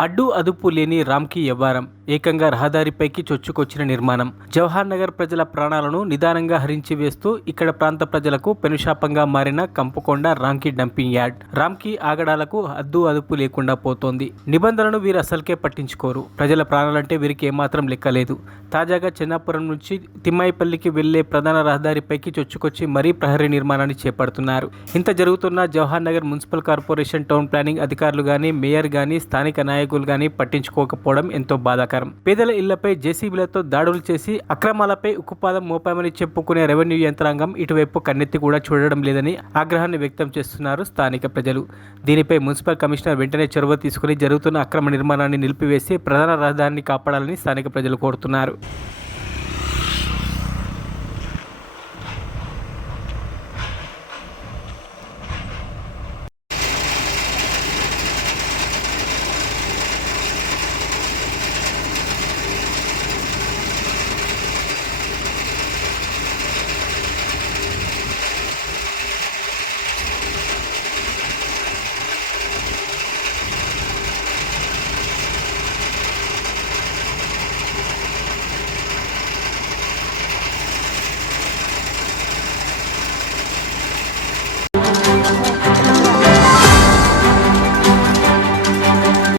అడ్డు అదుపు లేని రామ్కి వ్యవహారం ఏకంగా రహదారిపైకి చొచ్చుకొచ్చిన నిర్మాణం. జవహర్ నగర్ ప్రజల ప్రాణాలను నిదానంగా హరించి వేస్తూ ఇక్కడ ప్రాంత ప్రజలకు పెనుశాపంగా మారిన కంపకొండ రామ్కి డంపింగ్ యార్డ్. రామ్కి ఆగడాలకు అద్దు అదుపు లేకుండా పోతోంది. నిబంధనలను వీరు అసలుకే పట్టించుకోరు. ప్రజల ప్రాణాలంటే వీరికి ఏమాత్రం లెక్కలేదు తాజాగా చెన్నాపురం నుంచి తిమ్మాయిపల్లికి వెళ్ళే ప్రధాన రహదారిపైకి చొచ్చుకొచ్చి మరీ ప్రహరీ నిర్మాణాన్ని చేపడుతున్నారు. ఇంత జరుగుతున్న Jawahar Nagar municipal corporation town planning అధికారులు గాని మేయర్ గాని స్థానిక నాయకులు గాని పట్టించుకోకపోవడం ఎంతో బాధాకరం. పేదల ఇళ్ళపై జేసీబీలతో దాడులు చేసి అక్రమాలపై ఉక్కుపాదం మోపామని చెప్పుకునే రెవెన్యూ యంత్రాంగం ఇటువైపు కన్నెత్తి కూడా చూడడం లేదని ఆగ్రహాన్ని వ్యక్తం చేస్తున్నారు స్థానిక ప్రజలు. దీనిపై మున్సిపల్ కమిషనర్ వెంటనే చొరవ తీసుకుని జరుగుతున్న అక్రమ నిర్మాణాన్ని నిలిపివేసి ప్రధాన రహదారిని కాపాడాలని స్థానిక ప్రజలు కోరుతున్నారు.